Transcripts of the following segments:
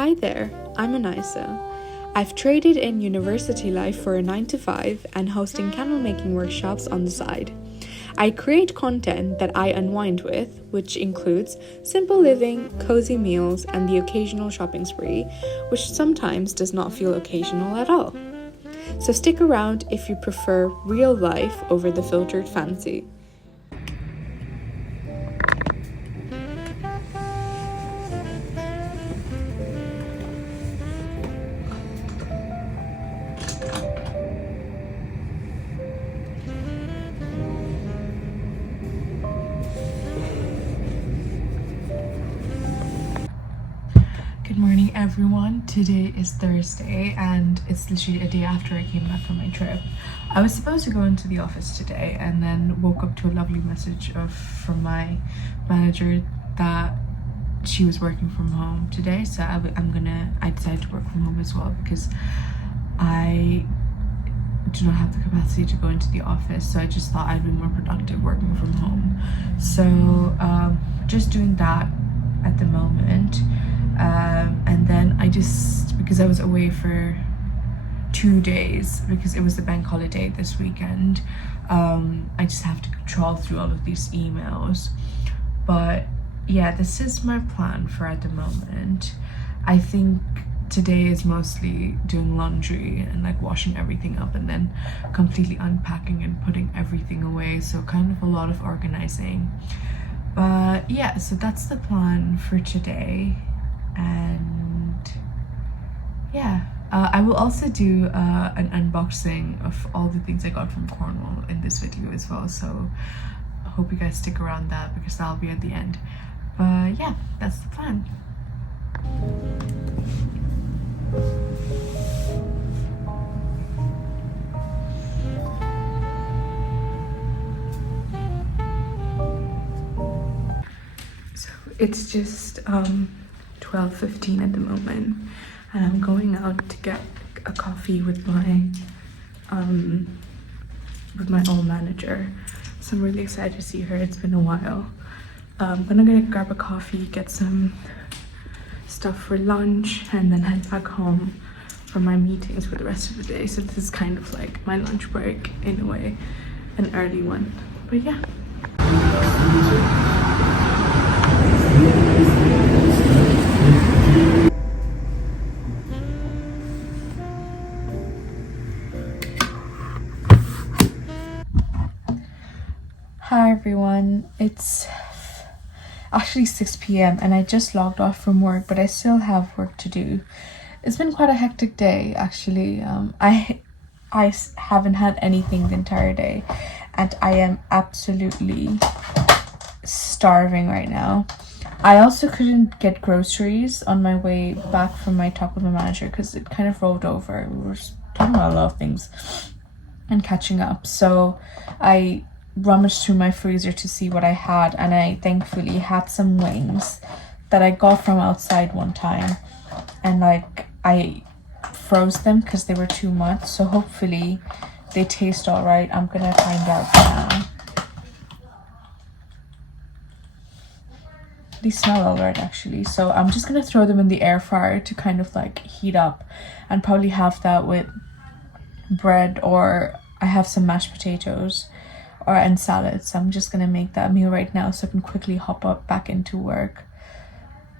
Hi there, I'm Anisa. I've traded in university life for a 9 to 5 and hosting candle making workshops on the side. I create content that I unwind with, which includes simple living, cozy meals, and the occasional shopping spree, which sometimes does not feel occasional at all. So stick around if you prefer real life over the filtered fancy. Good morning everyone. Today is Thursday and it's literally a day after I came back from my trip. I was supposed to go into the office today and then woke up to a lovely message from my manager that she was working from home today, so I decided to work from home as well because I do not have the capacity to go into the office, so I just thought I'd be more productive working from home. So just doing that at the moment. And then because I was away for 2 days because it was the bank holiday this weekend, I just have to trawl through all of these emails. But yeah, this is my plan for at the moment. I think today is mostly doing laundry and like washing everything up and then completely unpacking and putting everything away, so kind of a lot of organizing. But yeah, so that's the plan for today. And yeah, I will also do an unboxing of all the things I got from Cornwall in this video as well, so I hope you guys stick around that because that'll be at the end. But yeah, that's the plan. So it's just 12:15 at the moment, and I'm going out to get a coffee with my old manager. So I'm really excited to see her. It's been a while. But I'm gonna grab a coffee, get some stuff for lunch, and then head back home for my meetings for the rest of the day. So this is kind of like my lunch break in a way, an early one. But yeah. Hi everyone, it's actually 6 p.m. and I just logged off from work, but I still have work to do. It's been quite a hectic day actually. I haven't had anything the entire day and I am absolutely starving right now. I also couldn't get groceries on my way back from my talk with my manager because it kind of rolled over. We were talking about a lot of things and catching up, so I rummaged through my freezer to see what I had, and I thankfully had some wings that I got from outside one time, and like I froze them because they were too much, so hopefully they taste all right. I'm gonna find out now. They smell all right actually, so I'm just gonna throw them in the air fryer to kind of like heat up, and probably have that with bread, or I have some mashed potatoes and salad. So I'm just gonna make that meal right now so I can quickly hop up back into work.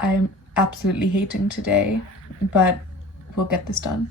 I'm absolutely hating today, but we'll get this done.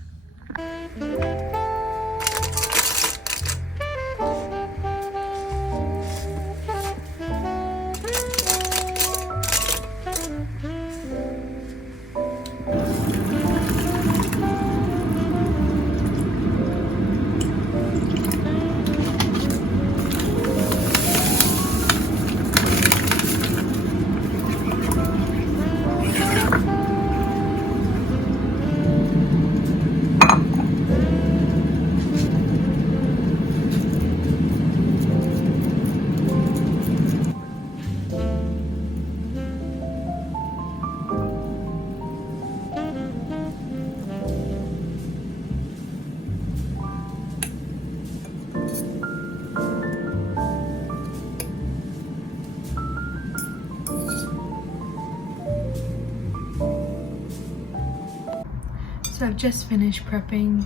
So I've just finished prepping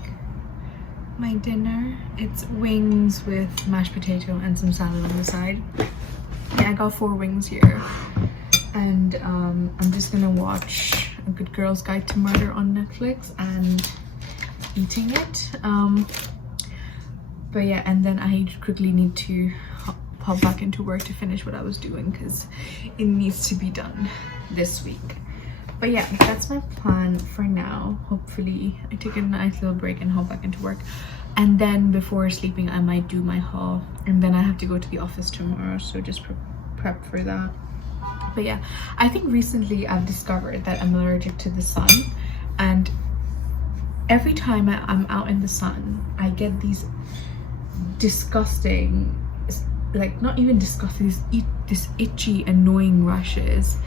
my dinner. It's wings with mashed potato and some salad on the side. Yeah, I got 4 wings here. And I'm just gonna watch A Good Girl's Guide to Murder on Netflix and eating it. But yeah, and then I quickly need to pop back into work to finish what I was doing because it needs to be done this week. But yeah, that's my plan for now. Hopefully I take a nice little break and hop back into work, and then before sleeping I might do my haul, and then I have to go to the office tomorrow, so just prep for that. But yeah, I think recently I've discovered that I'm allergic to the sun, and every time I'm out in the sun I get these disgusting, like not even disgusting, this itchy annoying rashes.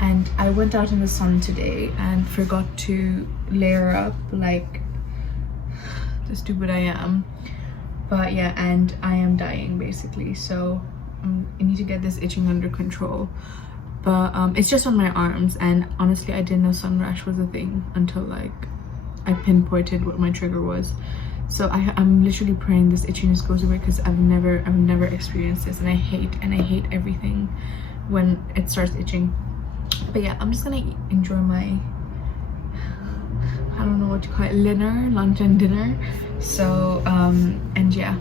And I went out in the sun today and forgot to layer up like the stupid I am. But yeah, and I am dying basically, so I need to get this itching under control. But it's just on my arms, and honestly I didn't know sun rash was a thing until like I pinpointed what my trigger was. So I'm literally praying this itchiness goes away because I've never experienced this, and I hate everything when it starts itching. But yeah, I'm just gonna enjoy my, I don't know what to call it, lunch and dinner. So and yeah.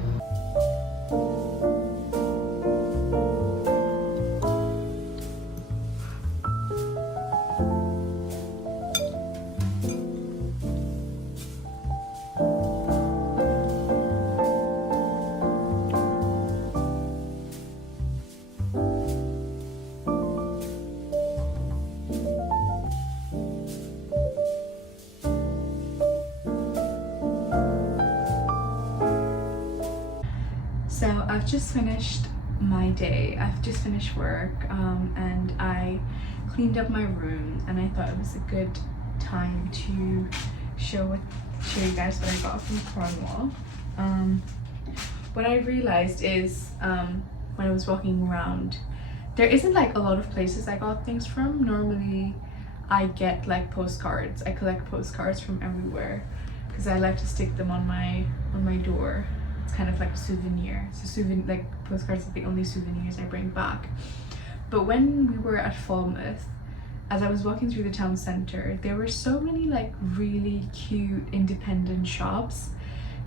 So I've just finished my day. I've just finished work and I cleaned up my room, and I thought it was a good time to show you guys what I got from Cornwall. What I realized is when I was walking around, there isn't like a lot of places I got things from. Normally I get like postcards. I collect postcards from everywhere because I like to stick them on my door. It's kind of like a souvenir. So like postcards are the only souvenirs I bring back. But when we were at Falmouth, as I was walking through the town centre, there were so many like really cute independent shops.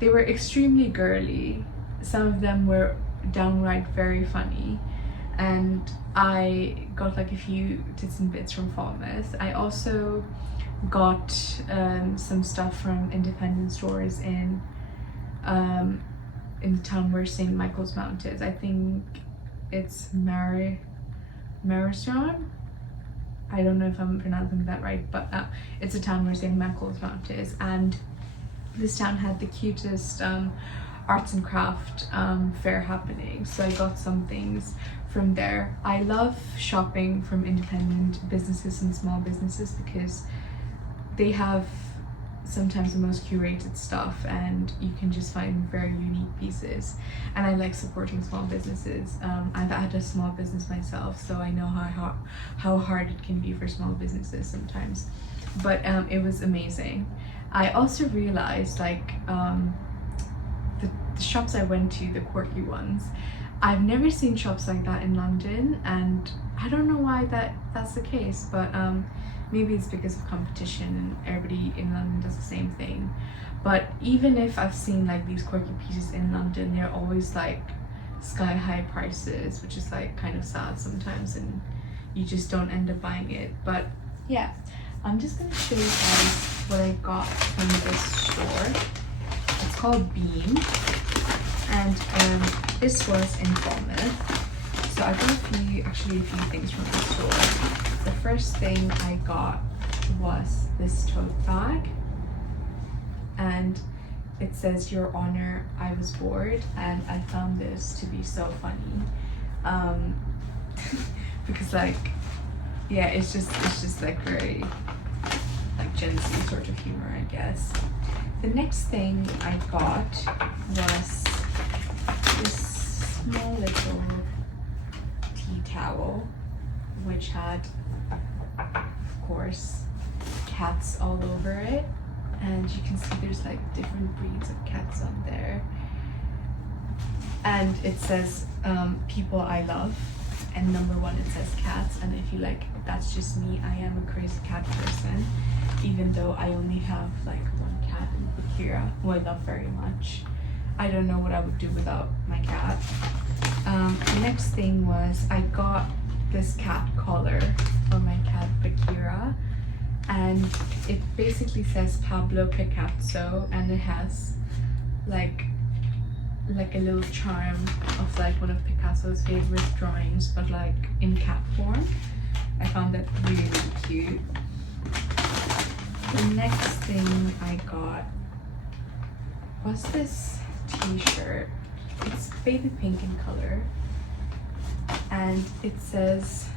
They were extremely girly. Some of them were downright very funny, and I got like a few bits and bits from Falmouth. I also got some stuff from independent stores in the town where St. Michael's Mount is. I think it's Mariston. I don't know if I'm pronouncing that right, but it's a town where St. Michael's Mount is, and this town had the cutest arts and craft fair happening, so I got some things from there. I love shopping from independent businesses and small businesses because they have sometimes the most curated stuff, and you can just find very unique pieces, and I like supporting small businesses. I've had a small business myself, so I know how hard it can be for small businesses sometimes, but it was amazing. I also realized like the shops I went to, the quirky ones, I've never seen shops like that in London, and I don't know why that's the case, but maybe it's because of competition and everybody in London does the same thing. But even if I've seen like these quirky pieces in London, they're always like sky high prices, which is like kind of sad sometimes, and you just don't end up buying it. But yeah, I'm just gonna show you guys what I got from this store. It's called Beam, and this was in Falmouth. So I got a few things from the store. The first thing I got was this tote bag, and it says, "Your Honor, I was bored," and I found this to be so funny because like, yeah, it's just like very like Gen Z sort of humor, I guess. The next thing I got was this small little tea towel, which had, of course, cats all over it, and you can see there's like different breeds of cats on there, and it says people I love, and number one it says cats, and I feel like that's just me. I am a crazy cat person, even though I only have like one cat in Bakira, who I love very much. I don't know what I would do without my cat. The next thing was I got this cat collar for my cat Bakira, and it basically says Pablo Picasso, and it has like a little charm of like one of Picasso's favorite drawings, but like in cat form. I found that really, really cute. The next thing I got was this t-shirt. It's baby pink in color, and it says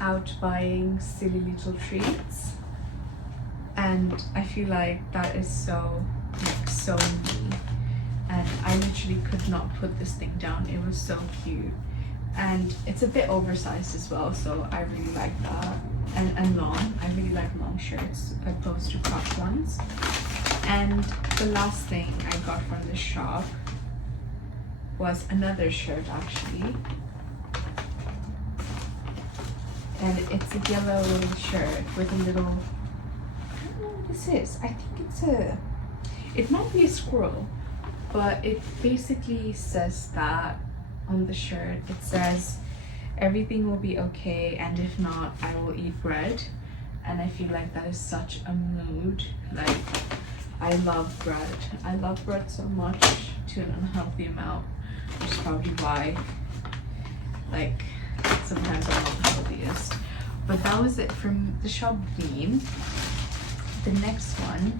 out buying silly little treats, and I feel like that is so me, and I literally could not put this thing down. It was so cute, and it's a bit oversized as well, so I really like that. And long. I really like long shirts opposed to cropped ones. And the last thing I got from the shop was another shirt actually, and it's a yellow little shirt with a little, I don't know what this is. I think it might be a squirrel, but it basically says that on the shirt. It says everything will be okay, and if not, I will eat bread. And I feel like that is such a mood. Like, I love bread. I love bread so much to an unhealthy amount, which is probably why like sometimes I'm not the healthiest. But that was it from the shop Bean. The next one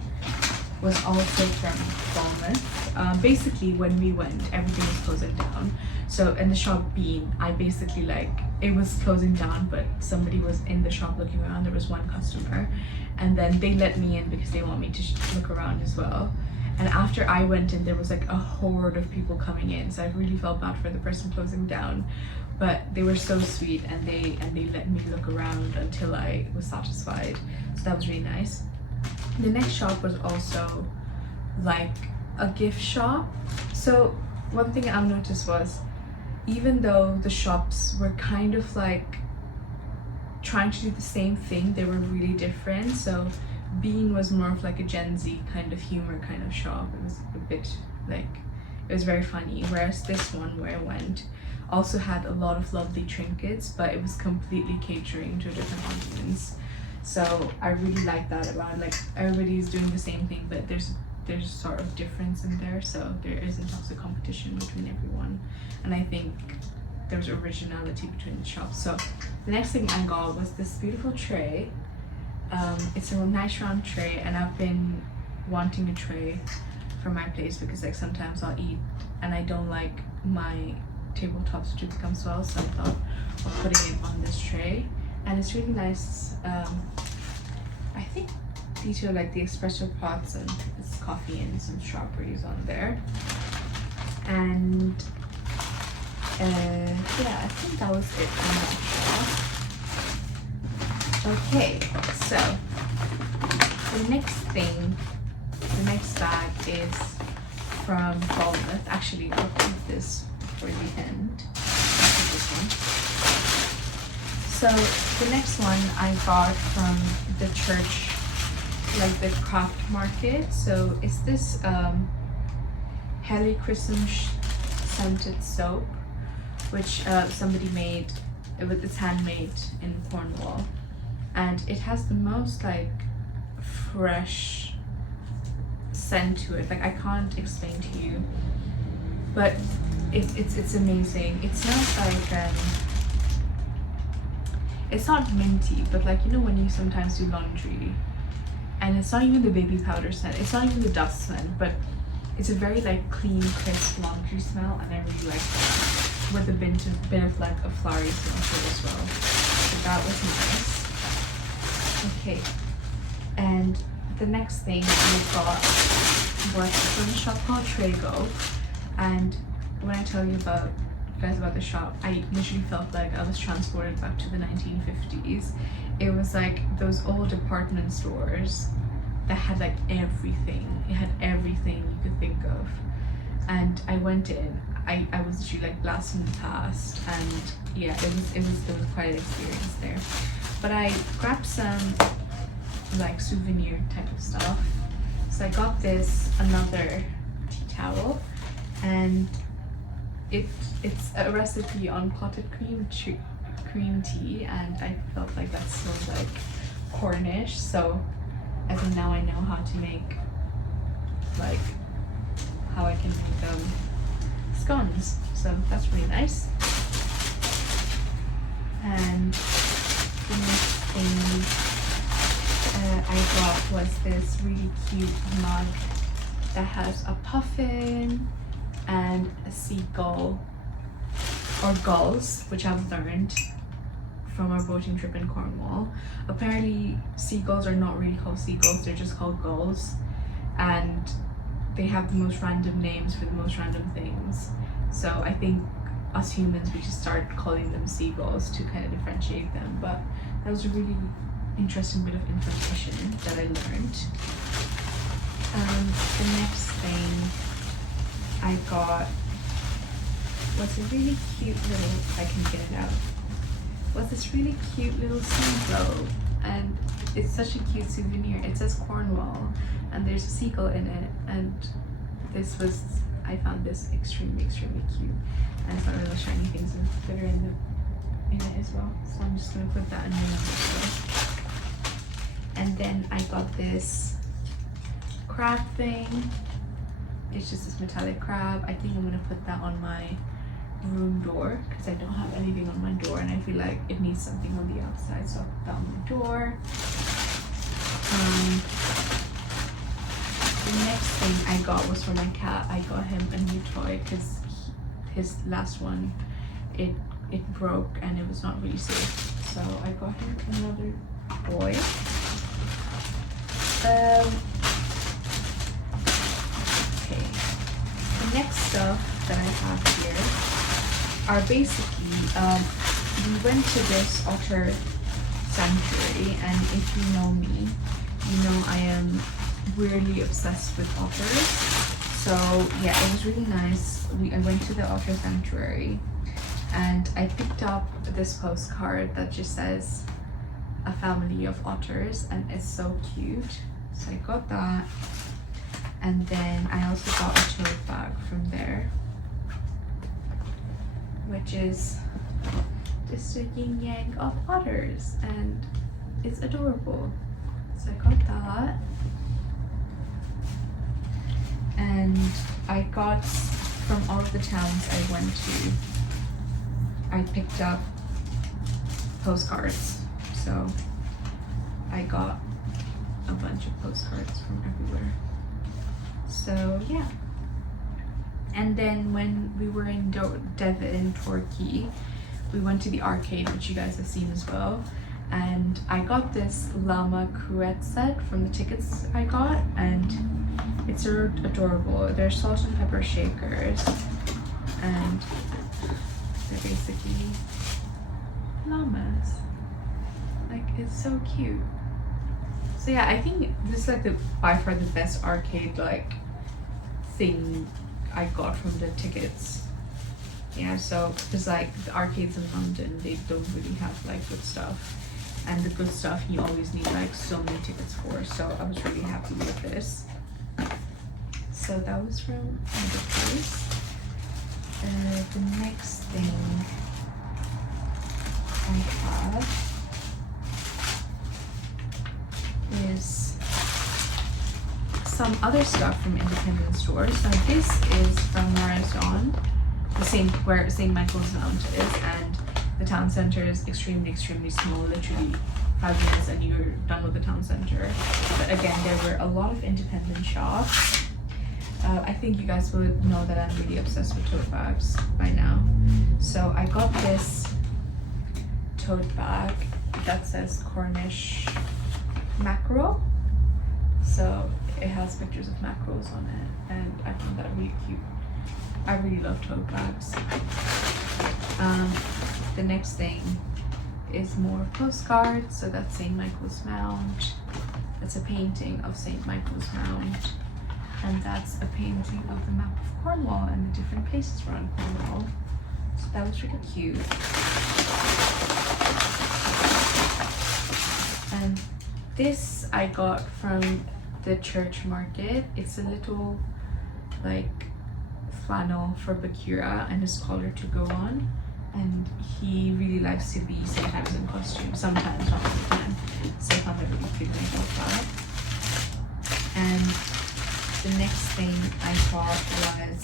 was also from Falmouth. Basically when we went, everything was closing down. So in the shop Bean, I basically like, it was closing down, but somebody was in the shop looking around. There was one customer, and then they let me in because they want me to look around as well. And after I went in, there was like a horde of people coming in, so I really felt bad for the person closing down. But they were so sweet, and they let me look around until I was satisfied. So that was really nice. The next shop was also like a gift shop. So one thing I've noticed was, even though the shops were kind of like trying to do the same thing, they were really different. So Bean was more of like a Gen Z kind of humor kind of shop. It was a bit like, it was very funny. Whereas this one where I went also had a lot of lovely trinkets, but it was completely catering to a different audience. So I really like that about it. Like, everybody's doing the same thing, but there's sort of difference in there, so there isn't also competition between everyone. And I think there's originality between the shops. So the next thing I got was this beautiful tray. It's a nice round tray, and I've been wanting a tray for my place because like sometimes I'll eat and I don't like my tabletops to become swell, so I thought of putting it on this tray. And it's really nice. I think these are like the espresso pots, and it's coffee and some strawberries on there. And yeah, I think that was it in that shop. Okay, so the next bag is from Falmouth. Actually, I'll keep this for the end. This one. So the next one I got from the church, like the craft market. So it's this helichrysum scented soap, which somebody made. It's handmade in Cornwall, and it has the most like fresh scent to it. Like, I can't explain to you, but it's amazing. It smells like it's not minty, but like, you know when you sometimes do laundry and it's not even the baby powder scent, it's not even the dust scent, but it's a very like clean, crisp laundry smell, and I really like that, with a bit of like a flowery smell to it as well. So that was nice. Okay, and the next thing I got was from a shop called Trago, and when I tell you guys about the shop, I literally felt like I was transported back to the 1950s. It was like those old department stores, that had like everything. It had everything you could think of. And I went in. I was literally like blasting the past, and yeah, it was quite an experience there. But I grabbed some like souvenir type of stuff. So I got this another tea towel, and it's a recipe on potted cream tea, and I felt like that smells like Cornish, so I think now I know how to make, like, how I can make scones, so that's really nice. And the next thing I got was this really cute mug that has a puffin and a seagull, or gulls, which I've learned from our boating trip in Cornwall. Apparently seagulls are not really called seagulls, they're just called gulls, and they have the most random names for the most random things. So I think us humans, we just start calling them seagulls to kind of differentiate them. But that was a really interesting bit of information that I learned. The next thing I got was a really cute little, if I can get it out, was this really cute little sea globe, and it's such a cute souvenir. It says Cornwall and there's a seagull in it, and I found this extremely cute, and it's got little shiny things and glitter in it as well, so I'm just gonna put that in my number. And then I got this crab thing. It's just this metallic crab. I think I'm gonna put that on my room door because I don't have anything on my door, and I feel like it needs something on the outside, so I'll put that on my door. The next thing I got was for my cat. I got him a new toy because his last one, it broke and it was not really safe, so I got him another toy. Okay, the next stuff that I have here are basically, we went to this otter sanctuary, and if you know me, you know I am weirdly obsessed with otters. So yeah, it was really nice. I went to the otter sanctuary, and I picked up this postcard that just says a family of otters, and it's so cute. So I got that, and then I also got a tote bag from there, which is just a yin yang of otters, and it's adorable. So I got that, and I got from all of the towns I went to, I picked up postcards. So I got a bunch of postcards from everywhere. So yeah. And then when we were in Devon, Turkey, we went to the arcade, which you guys have seen as well. And I got this llama cruet set from the tickets I got, and it's adorable. They're salt and pepper shakers, and they're basically llamas. Like, it's so cute. So yeah, I think this is like by far the best arcade like thing I got from the tickets. Yeah, so it's like the arcades in London, they don't really have like good stuff, and the good stuff you always need like so many tickets for. So I was really happy with this. So that was from another place. The next thing I have is some other stuff from independent stores. So this is from Marathon, the same where St. Michael's Mount is, and the town center is extremely small, literally 5 minutes and you're done with the town center. But again, there were a lot of independent shops. I think you guys will know that I'm really obsessed with tote bags by now. So I got this tote bag that says Cornish mackerel. So it has pictures of mackerels on it, and I found that really cute. I really love tote bags. The next thing is more postcards. So that's St. Michael's Mount. That's a painting of St. Michael's Mount, and that's a painting of the map of Cornwall and the different places around Cornwall. So that was really cute. And this I got from the church market. It's a little like flannel for Bakura and his collar to go on, and he really likes to be sometimes in costume, sometimes, not all the time. So I found it really cute when I got that. And the next thing I bought was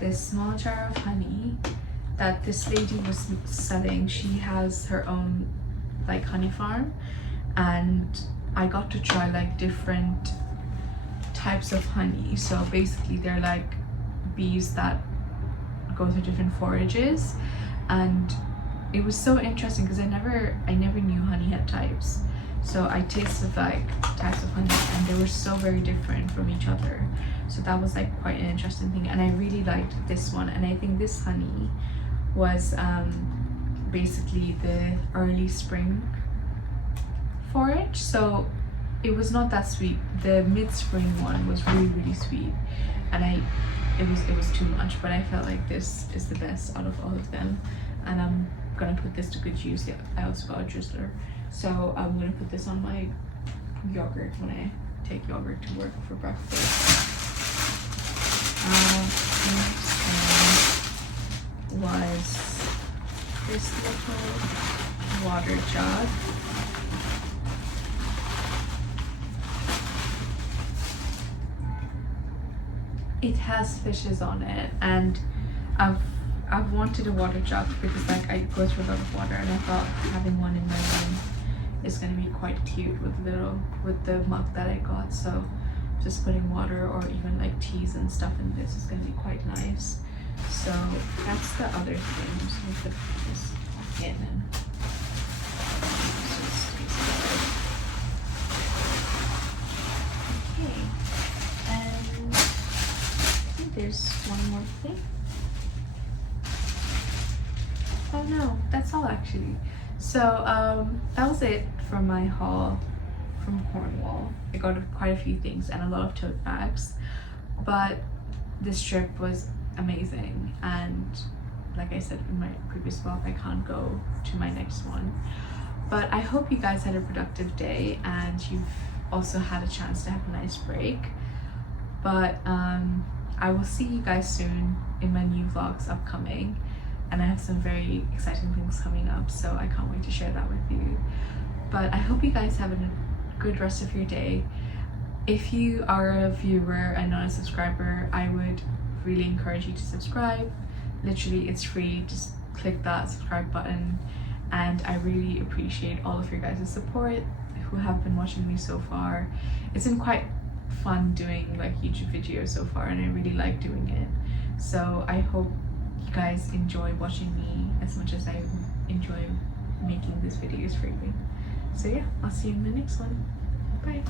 this small jar of honey that this lady was selling. She has her own like honey farm, and I got to try like different types of honey. So basically they're like bees that go through different forages, and it was so interesting because I never knew honey had types. So I tasted like types of honey, and they were so very different from each other. So that was like quite an interesting thing, and I really liked this one. And I think this honey was basically the early spring forage, so it was not that sweet. The mid-spring one was really sweet, and it was too much, but I felt like this is the best out of all of them, and I'm gonna put this to good use. Yeah, I also got a drizzler, so I'm gonna put this on my yogurt when I take yogurt to work for breakfast. Next one was this little water jug. It has fishes on it, and I've wanted a water jug because like I go through a lot of water, and I thought having one in my room is gonna be quite cute with the mug that I got. So just putting water or even like teas and stuff in this is gonna be quite nice. So that's the other thing. I'm just gonna put this back in and okay. And I think there's one more thing. Oh no, that's all actually. So that was it for my haul from Cornwall. I got quite a few things and a lot of tote bags, but this trip was amazing, and like I said in my previous vlog, I can't go to my next one. But I hope you guys had a productive day and you've also had a chance to have a nice break. But I will see you guys soon in my new vlogs upcoming, and I have some very exciting things coming up, so I can't wait to share that with you. But I hope you guys have a good rest of your day. If you are a viewer and not a subscriber, I would really encourage you to subscribe. Literally, it's free. Just click that subscribe button, and I really appreciate all of your guys' support who have been watching me so far. It's been quite fun doing like YouTube videos so far, and I really like doing it. So I hope you guys enjoy watching me as much as I enjoy making these videos for you. So yeah, I'll see you in the next one. Bye.